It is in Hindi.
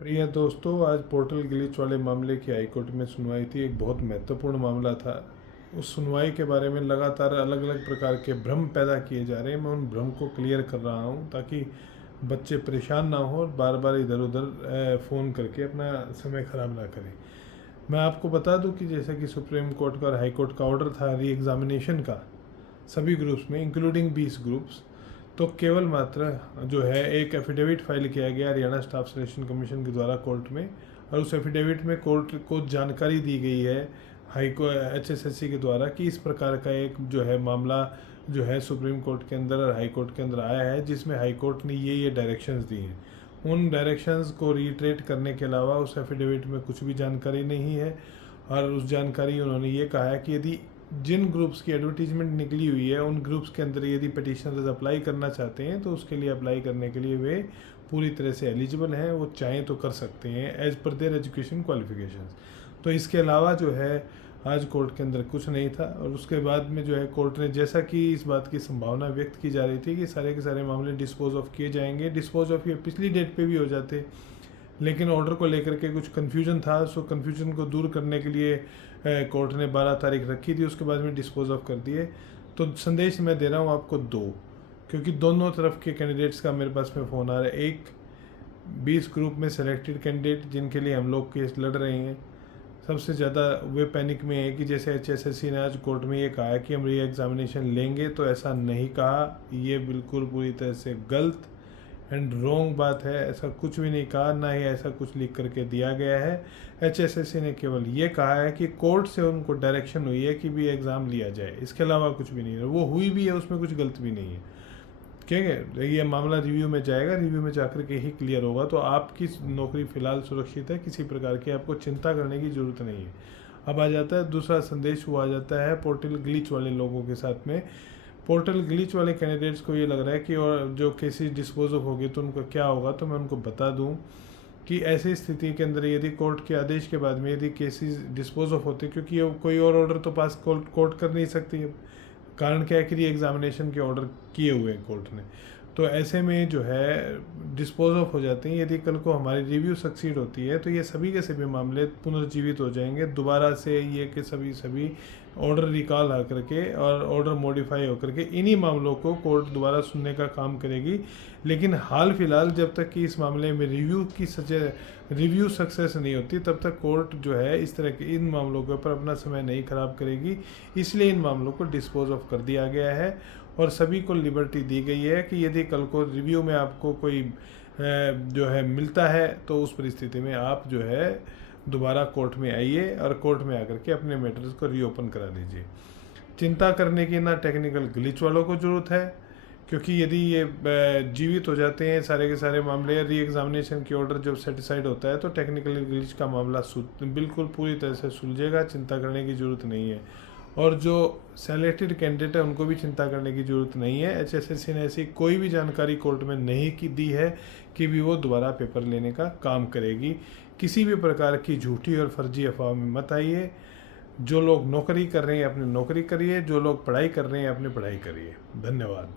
प्रिय दोस्तों, आज पोर्टल ग्लिच वाले मामले की हाईकोर्ट में सुनवाई थी। एक बहुत महत्वपूर्ण मामला था। उस सुनवाई के बारे में लगातार अलग अलग प्रकार के भ्रम पैदा किए जा रहे हैं। मैं उन भ्रम को क्लियर कर रहा हूं ताकि बच्चे परेशान ना हो और बार बार इधर उधर फ़ोन करके अपना समय ख़राब ना करें। मैं आपको बता दूं कि जैसे कि सुप्रीम कोर्ट का और हाई कोर्ट का ऑर्डर था री एग्ज़ामिनेशन का सभी ग्रुप्स में इंक्लूडिंग 20 ग्रुप्स, तो केवल मात्र जो है एक एफिडेविट फाइल किया गया हरियाणा स्टाफ सिलेक्शन कमीशन के द्वारा कोर्ट में, और उस एफिडेविट में कोर्ट को जानकारी दी गई है HSSC के द्वारा कि इस प्रकार का एक जो है मामला जो है सुप्रीम कोर्ट के अंदर और हाई कोर्ट के अंदर आया है, जिसमें हाई कोर्ट ने ये डायरेक्शंस दी हैं। उन डायरेक्शंस को रीट्रेट करने के अलावा उस एफिडेविट में कुछ भी जानकारी नहीं है, और उस जानकारी उन्होंने ये कहा है कि यदि जिन ग्रुप्स की एडवर्टीजमेंट निकली हुई है उन ग्रुप्स के अंदर यदि पटिशनर्स अप्लाई करना चाहते हैं तो उसके लिए अप्लाई करने के लिए वे पूरी तरह से एलिजिबल हैं, वो चाहें तो कर सकते हैं as per there education qualifications. तो इसके अलावा जो है आज कोर्ट के अंदर कुछ नहीं था। और उसके बाद में जो है कोर्ट ने, जैसा कि इस बात की संभावना व्यक्त की जा रही थी कि सारे के सारे मामले डिस्पोज ऑफ किए जाएंगे, डिस्पोज ऑफ ये पिछली डेट पे भी हो जाते, लेकिन ऑर्डर को लेकर के कुछ कन्फ्यूजन था। सो कन्फ्यूजन को दूर करने के लिए कोर्ट ने 12 तारीख रखी थी, उसके बाद में डिस्पोज ऑफ कर दिए। तो संदेश मैं दे रहा हूँ आपको दो, क्योंकि दोनों तरफ के कैंडिडेट्स का मेरे पास में फ़ोन आ रहा है। एक 20 ग्रुप में सेलेक्टेड कैंडिडेट जिनके लिए हम लोग केस लड़ रहे हैं, सबसे ज़्यादा वे पैनिक में है कि जैसे HSSC ने आज कोर्ट में ये कहा है कि हम री एग्ज़ामिनेशन लेंगे, तो ऐसा नहीं कहा। ये बिल्कुल पूरी तरह से गलत एंड रोंग बात है। ऐसा कुछ भी नहीं कहा, ना ही ऐसा कुछ लिख करके दिया गया है। HSSC ने केवल ये कहा है कि कोर्ट से उनको डायरेक्शन हुई है कि भी एग्ज़ाम लिया जाए, इसके अलावा कुछ भी नहीं है। वो हुई भी है, उसमें कुछ गलत भी नहीं है। ठीक है, ये मामला रिव्यू में जाएगा, रिव्यू में जाकर के ही क्लियर होगा। तो आपकी नौकरी फ़िलहाल सुरक्षित है, किसी प्रकार की आपको चिंता करने की ज़रूरत नहीं है। अब आ जाता है दूसरा संदेश, वो आ जाता है पोर्टल ग्लिच वाले लोगों के साथ में। पोर्टल ग्लिच वाले कैंडिडेट्स को ये लग रहा है कि और जो केसेस डिस्पोज ऑफ हो गए तो उनको क्या होगा। तो मैं उनको बता दूं कि ऐसी स्थिति के अंदर यदि कोर्ट के आदेश के बाद में यदि केसेस डिस्पोज ऑफ होते, क्योंकि कोई और ऑर्डर तो पास कोर्ट कर नहीं सकती है, कारण क्या है कि री एग्ज़ामिनेशन के ऑर्डर किए हुए हैं कोर्ट ने। तो ऐसे में जो है डिस्पोज ऑफ हो जाते हैं। यदि कल को हमारी रिव्यू सक्सीड होती है तो ये सभी के सभी मामले पुनर्जीवित हो जाएंगे दोबारा से। ये कि सभी ऑर्डर रिकॉल आ करके और ऑर्डर मॉडिफाई होकर के इन्हीं मामलों को कोर्ट दोबारा सुनने का काम करेगी। लेकिन हाल फिलहाल जब तक कि इस मामले में रिव्यू सक्सेस नहीं होती, तब तक कोर्ट जो है इस तरह के इन मामलों के ऊपर अपना समय नहीं खराब करेगी। इसलिए इन मामलों को डिस्पोज ऑफ कर दिया गया है और सभी को लिबर्टी दी गई है कि यदि कल को रिव्यू में आपको कोई जो है मिलता है तो उस परिस्थिति में आप जो है दोबारा कोर्ट में आइए और कोर्ट में आकर के अपने मैटर्स को रीओपन करा लीजिए। चिंता करने की ना टेक्निकल ग्लिच वालों को ज़रूरत है, क्योंकि यदि ये जीवित हो जाते हैं सारे के सारे मामले, री एग्ज़ामिनेशन की ऑर्डर जब सेटिसाइड होता है तो टेक्निकल ग्लिच का मामला बिल्कुल पूरी तरह से सुलझेगा। चिंता करने की ज़रूरत नहीं है। और जो सेलेक्टेड कैंडिडेट है उनको भी चिंता करने की ज़रूरत नहीं है। HSSC ने ऐसी कोई भी जानकारी कोर्ट में नहीं की दी है कि भी वो दोबारा पेपर लेने का काम करेगी। किसी भी प्रकार की झूठी और फर्जी अफवाह में मत आइए। जो लोग नौकरी कर रहे हैं अपनी नौकरी करिए, जो लोग पढ़ाई कर रहे हैं अपनी पढ़ाई करिए। धन्यवाद।